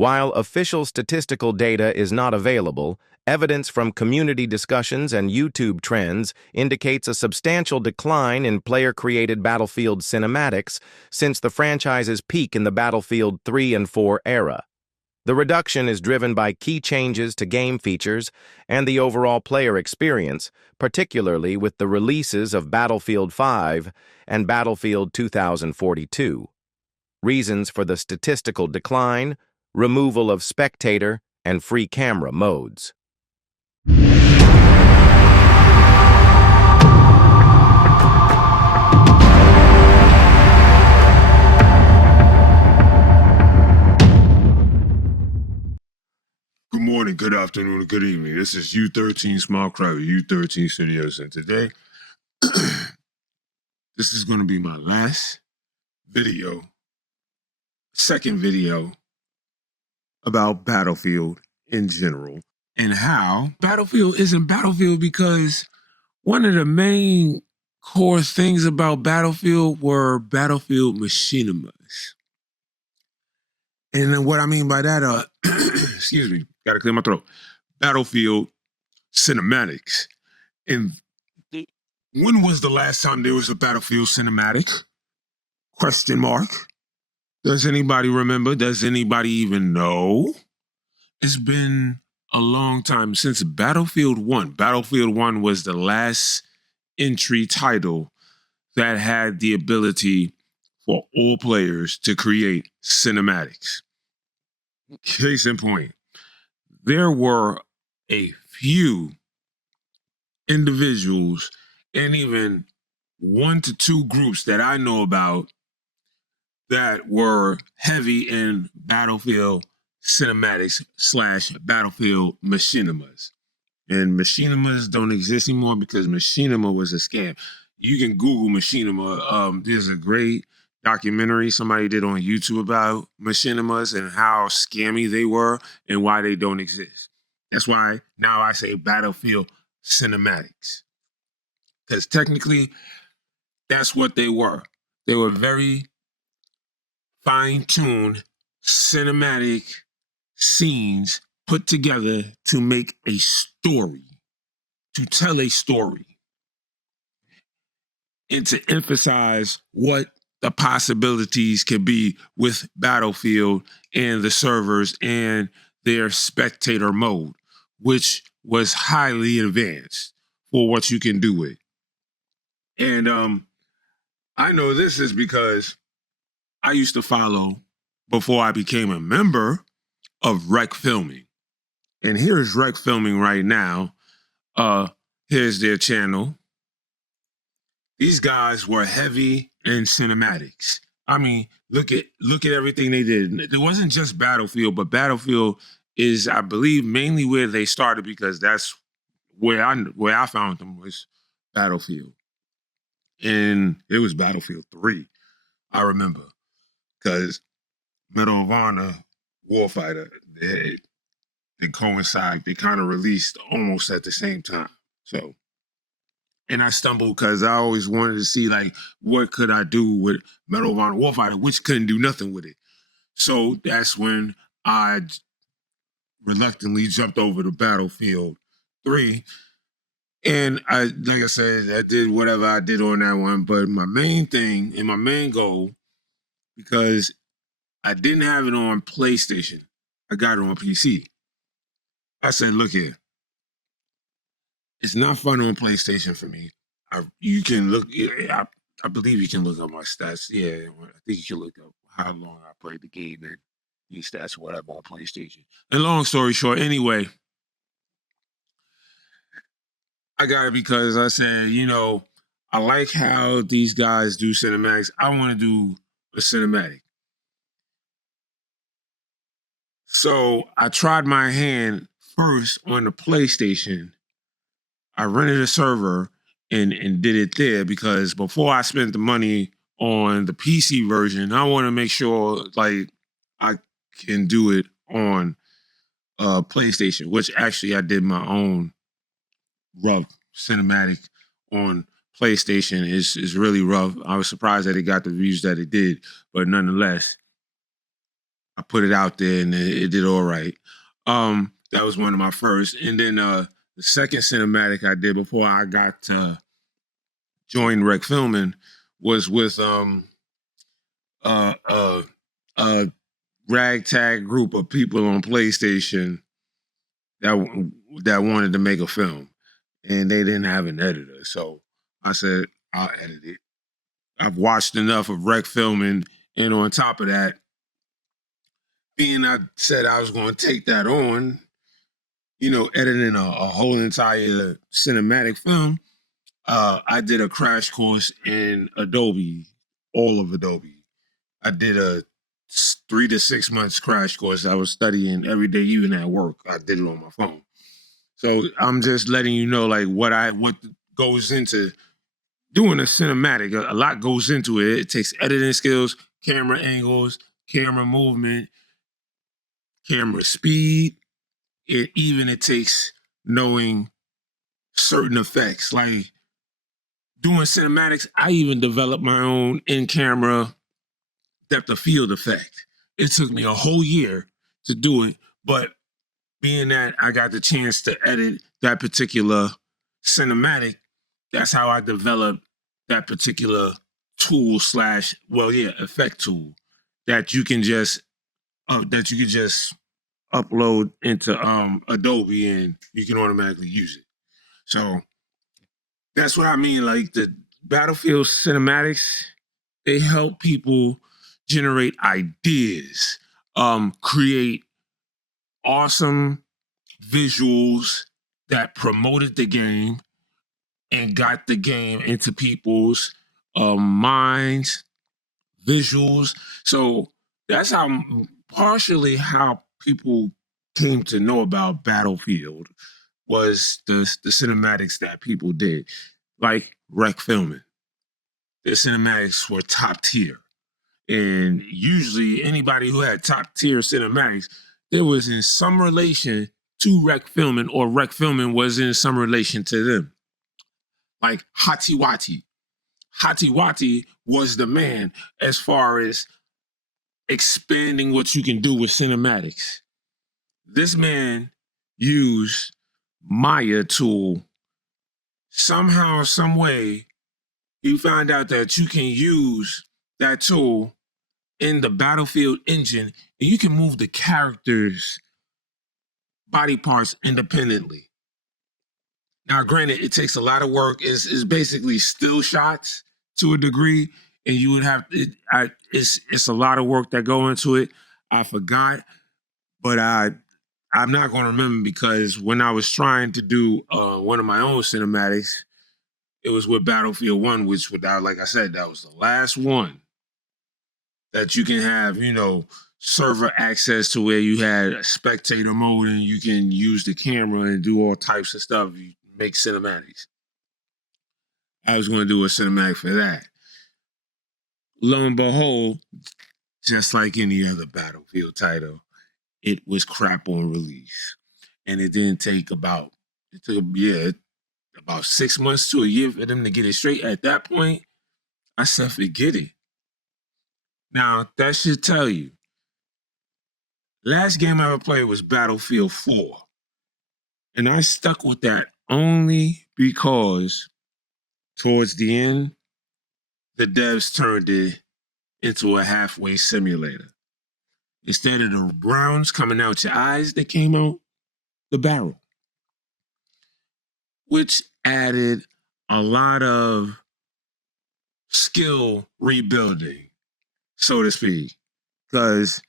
While official statistical data is not available, evidence from community discussions and YouTube trends indicates a substantial decline in player-created Battlefield cinematics since the franchise's peak in the Battlefield 3 and 4 era. The reduction is driven by key changes to game features and the overall player experience, particularly with the releases of Battlefield 5 and Battlefield 2042. Reasons for the statistical decline: removal of spectator and free camera modes. Good morning, good afternoon, and good evening. This is U13 Small Crowd, U13 Studios, and today, this is going to be my last video, second video about Battlefield in general, and how Battlefield isn't Battlefield because one of the main core things about Battlefield were Battlefield Machinimas. And then what I mean by that, excuse me, gotta clear my throat. Battlefield cinematics. And when was the last time there was a Battlefield cinematic? Question mark. Does anybody remember? Does anybody even know? It's been a long time since Battlefield 1. Battlefield 1 was the last entry title that had the ability for all players to create cinematics. Case in point, there were a few individuals and even 1 to 2 groups that I know about that were heavy in Battlefield cinematics / Battlefield machinimas. And machinimas don't exist anymore because machinima was a scam. You can Google machinima. There's a great documentary somebody did on YouTube about machinimas and how scammy they were and why they don't exist. That's why now I say Battlefield cinematics. Because technically, that's what they were. They were very fine-tuned cinematic scenes put together to make a story, to tell a story, and to emphasize what the possibilities could be with Battlefield and the servers and their spectator mode, which was highly advanced for what you can do with. And I know this is because I used to follow, before I became a member, of Rec Filming. And here is Rec Filming right now. Here's their channel. These guys were heavy in cinematics. I mean, look at everything they did. It wasn't just Battlefield, but Battlefield is, I believe, mainly where they started because that's where I found them was Battlefield. And it was Battlefield 3, I remember. Because Medal of Honor, Warfighter, they coincide. They kind of released almost at the same time. So, and I stumbled because I always wanted to see, like, what could I do with Medal of Honor Warfighter, which couldn't do nothing with it. So that's when I reluctantly jumped over to Battlefield 3. And like I said, I did whatever I did on that one. But my main thing and my main goal, because I didn't have it on PlayStation, I got it on PC. I said, look here, it's not fun on PlayStation for me. You can look, I believe you can look up my stats. Yeah, I think you can look up how long I played the game and these stats or whatever on PlayStation. And long story short, anyway, I got it because I said, you know, I like how these guys do cinematics. I want to do a cinematic. So I tried my hand first on the PlayStation. I rented a server and did it there because before I spent the money on the PC version, I want to make sure like I can do it on PlayStation, which actually I did my own rough cinematic on PlayStation. Is really rough. I was surprised that it got the views that it did, but nonetheless, I put it out there and it did all right. That was one of my first. And then the second cinematic I did before I got to join Rec Filming was with a ragtag group of people on PlayStation that wanted to make a film, and they didn't have an editor. So I said, I'll edit it. I've watched enough of Rec Filming, and on top of that, being I said I was going to take that on, editing a whole entire cinematic film, I did a crash course in Adobe, all of Adobe. I did a 3 to 6 months crash course. I was studying every day, even at work. I did it on my phone. So I'm just letting you know, like, what goes into doing a cinematic. A lot goes into it. It takes editing skills, camera angles, camera movement, camera speed. It takes knowing certain effects. Like doing cinematics, I even developed my own in-camera depth of field effect. It took me a whole year to do it, but being that I got the chance to edit that particular cinematic, that's how I developed that particular tool effect tool that you can just upload into Adobe and you can automatically use it. So that's what I mean. Like the Battlefield cinematics, they help people generate ideas, create awesome visuals that promoted the game and got the game into people's minds, visuals. So that's partially how people came to know about Battlefield was the cinematics that people did, like Rec Filming. The cinematics were top tier. And usually anybody who had top tier cinematics, there was in some relation to Rec Filming, or Rec Filming was in some relation to them. Like Hatiwati. Hatiwati was the man as far as expanding what you can do with cinematics. This man used Maya tool. Somehow, some way, you find out that you can use that tool in the Battlefield engine, and you can move the characters' body parts independently. Now, granted, it takes a lot of work. It's basically still shots to a degree, and you would have it's a lot of work that go into it. I forgot, but I'm not going to remember because when I was trying to do one of my own cinematics, it was with Battlefield 1, which without, like I said, that was the last one that you can have, server access to where you had spectator mode and you can use the camera and do all types of stuff. You make cinematics. I was going to do a cinematic for that. Lo and behold, just like any other Battlefield title, it was crap on release. And it didn't take about 6 months to a year for them to get it straight. At that point, I said, forget it. Now, that should tell you. Last game I ever played was Battlefield 4. And I stuck with that only because towards the end, the devs turned it into a halfway simulator. Instead of the rounds coming out your eyes, they came out the barrel, which added a lot of skill rebuilding, so to speak. Because,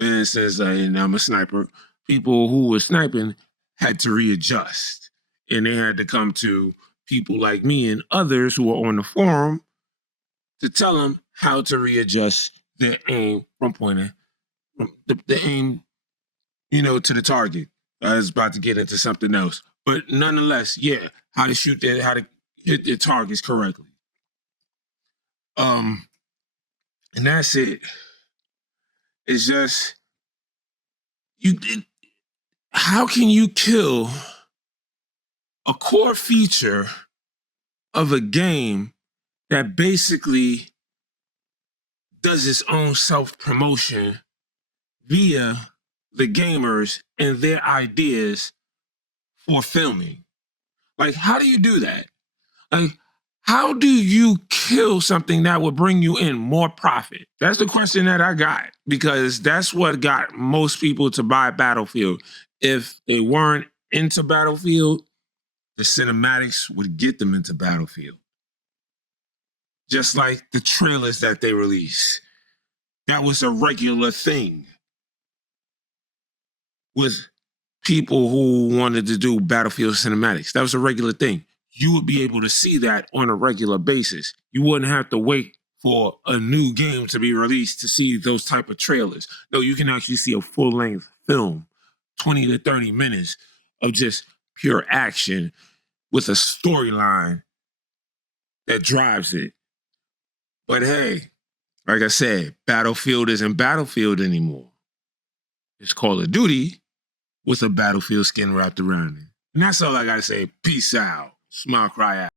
for instance, and I'm a sniper, people who were sniping had to readjust. And they had to come to people like me and others who were on the forum to tell them how to readjust their aim from pointing, the aim, to the target. I was about to get into something else. But nonetheless, how to shoot that, how to hit their targets correctly. And that's it. It's just, how can you kill a core feature of a game that basically does its own self-promotion via the gamers and their ideas for filming. Like, how do you do that? Like, how do you kill something that would bring you in more profit? That's the question that I got, because that's what got most people to buy Battlefield. If they weren't into Battlefield, the cinematics would get them into Battlefield. Just like the trailers that they release. That was a regular thing with people who wanted to do Battlefield cinematics. That was a regular thing. You would be able to see that on a regular basis. You wouldn't have to wait for a new game to be released to see those type of trailers. No, you can actually see a full-length film, 20 to 30 minutes of just pure action with a storyline that drives it. But hey, like I said, Battlefield isn't Battlefield anymore. It's Call of Duty with a Battlefield skin wrapped around it. And that's all I gotta say. Peace out. Smile, cry out.